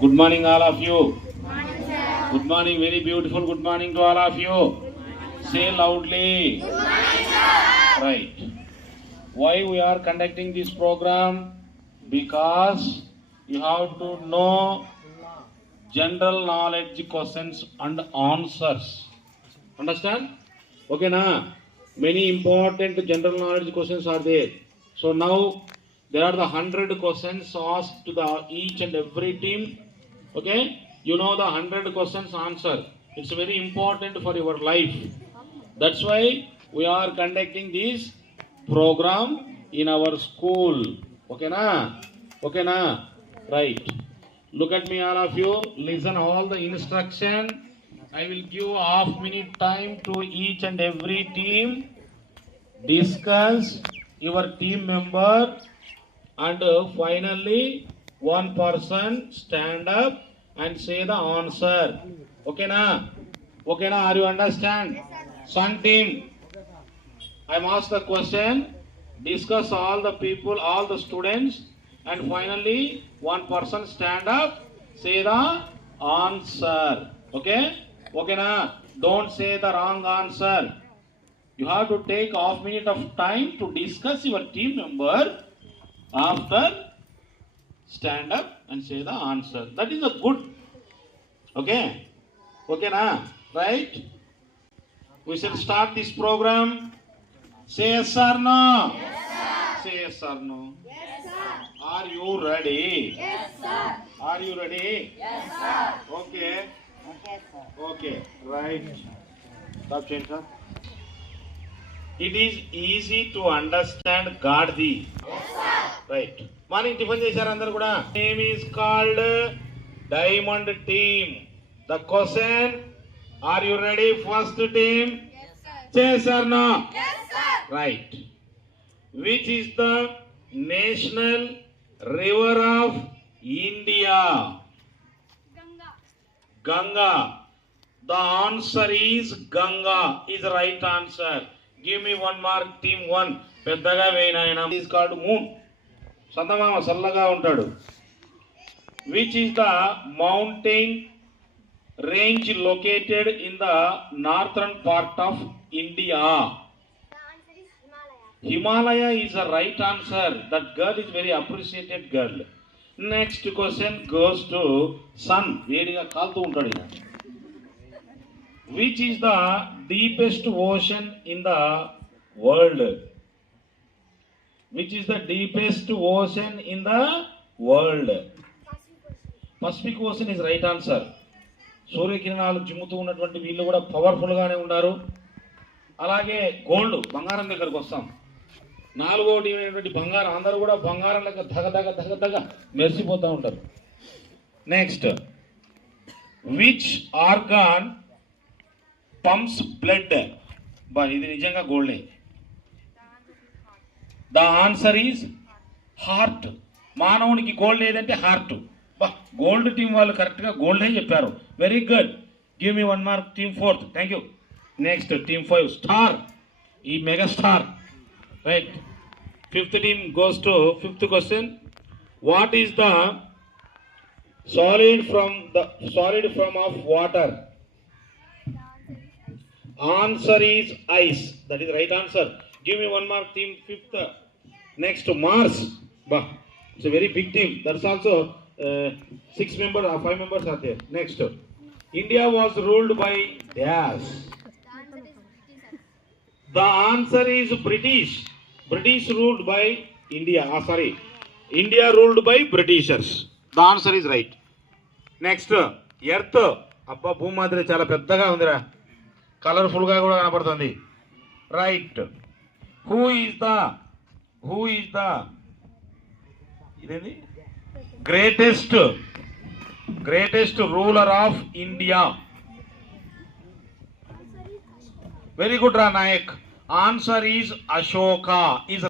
Good morning, all of you. Good morning, sir. Good morning, very beautiful. Good morning to all of you. Say loudly. Good morning, sir. Right. Why we are conducting this program? Because you have to know general knowledge questions and answers. Understand? Okay, na? Many important general knowledge questions are there. So now there are the 100 questions asked to the each and every team. Okay, you know the 100 questions answer. It's very important for your life. That's why we are conducting this program in our school. Okay, na? Okay, na? Right. Look at me, all of you. Listen all the instruction. I will give half minute time to each and every team. Discuss your team member, and finally one person stand up and say the answer. Okay na? Okay na? Are you understand? Sun team, I ask the question, discuss all the people, all the students, and finally one person stand up, say the answer. Okay? Okay na? Don't say the wrong answer. You have to take half minute of time to discuss your team member. After, stand up and say the answer. That is a good. Okay? Okay na? Right? We shall start this program. Say yes or no? Yes, sir. Say yes or no? Yes, sir. Are you ready? Yes, sir. Are you ready? Yes, sir. Okay. Okay, sir. Okay. Right. Stop change, sir. It is easy to understand Gaddi. Yes, sir. Right morning tiffin చేశారు అందరు కూడా. Name is called diamond team. The question, are you ready? First team, Yes, sir. చేశారు నా? Yes, sir. Right. Which is the national river of India? Ganga. Ganga. The answer is Ganga is right answer. Give me one mark team 1. పెద్దగా వేయనాయన. Is called moon. చందమామ చల్లగా ఉంటాడు. Which is the mountain range located in the northern part of India? The answer is Himalaya. Himalaya is a right answer. That girl is very appreciated girl. Next question goes to sun. వేడిగా కాలుతూ ఉంటాడు ఈయన. Which is the deepest ocean in the world? Which is the deepest ocean in the world? Pacific ocean is right answer. సూర్యకిరణాలు జిమ్ముతూ ఉన్నటువంటి వీళ్ళు కూడా పవర్ఫుల్ గానే ఉన్నారు. అలాగే గోల్డ్, బంగారం దగ్గరకు వస్తాం. నాలుగోటి అయినటువంటి బంగారం. అందరూ కూడా బంగారం లెక్క ధగ మెరిసిపోతూ ఉంటారు. Next, which organ pumps blood? ఇది నిజంగా గోల్డే. The answer is heart. మానవునికి గోల్డ్ ఏదంటే హార్ట్. గోల్డ్ టీం వాళ్ళు కరెక్ట్గా గోల్డే చెప్పారు. Very good. Give me 1 mark team 4. Thank you. Next team 5 star, ఈ mega star. Right. 5th team goes to 5th question. What is the solid form of water? Answer is ice. That is right answer. Give me 1 mark team 5th. Next, Mars. It's a very big team. That's also 6 members or 5 members are there. Next, India was ruled by dash. The answer is British. British ruled by India. India ruled by Britishers. The answer is right. Next, Earth. అబ్బా, భూమాత్ర చాలా పెద్దగా ఉందిరా. కలర్ఫుల్ గా కూడా కనపడుతుంది. Right. Who is the greatest ruler of India? Very good, Nayak. Answer is Ashoka. Is